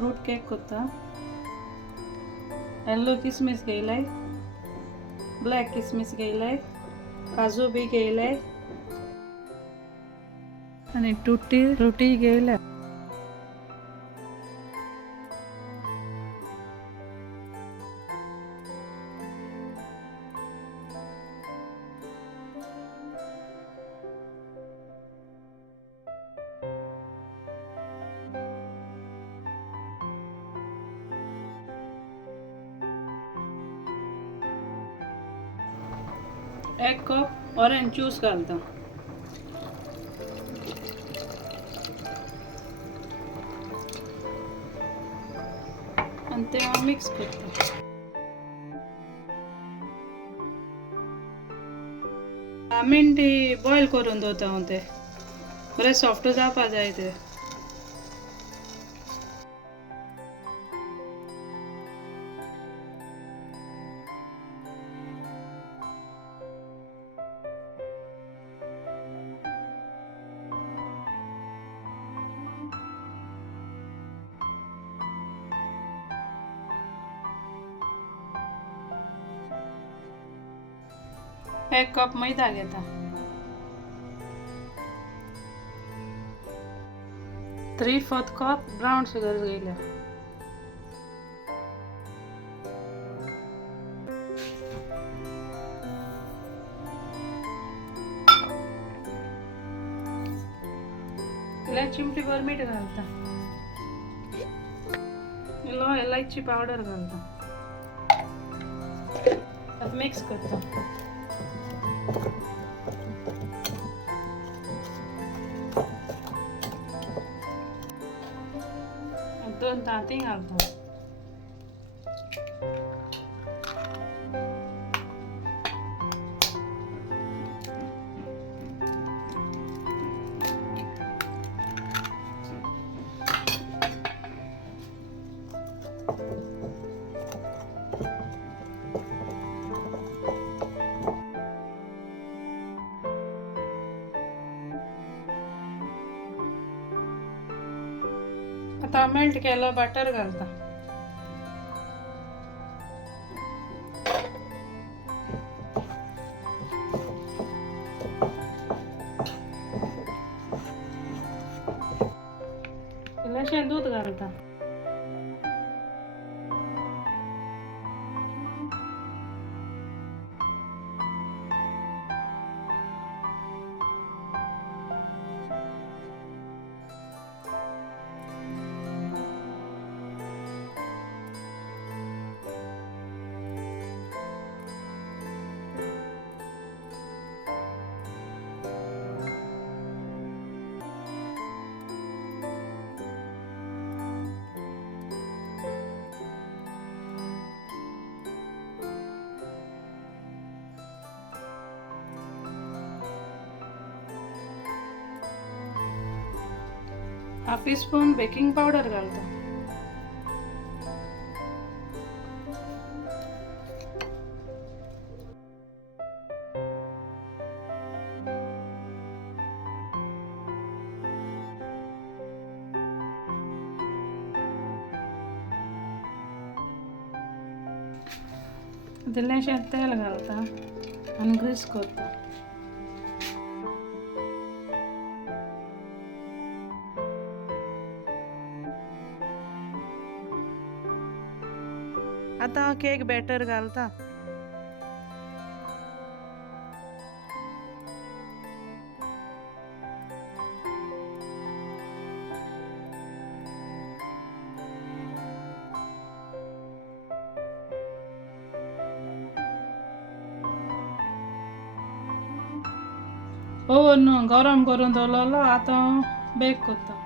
fruit cake कोत्ता yellow किसमिस घेयलाय black किसमिस घेयलाय काजू बी घेयलाय आणि टुटी फ्रुटी घेयलाय एक कप ऑरेंज ज्यूस घालता आणि ते मिक्स करता मिनटी बॉईल करून दवरता हांव ते बरें सॉफ्ट जावपा जाय ते एक कप मैदा घेता 3/4 कप ब्राउन शुगर घेयल्या इला चिमटी भर मीठ घालता इला इलायची पावडर घालता आता मिक्स करता दोन तांती घालता आता मेल्ट केलं बटर घालता इलायची दूध घालता हाफ टीस्पून बेकिंग पावडर घालता इल्लेशें तेल घालता आनी ग्रीस करता आता केक बॅटर घालता ओव्हन गरम करून दवरलेलो आता बेक करता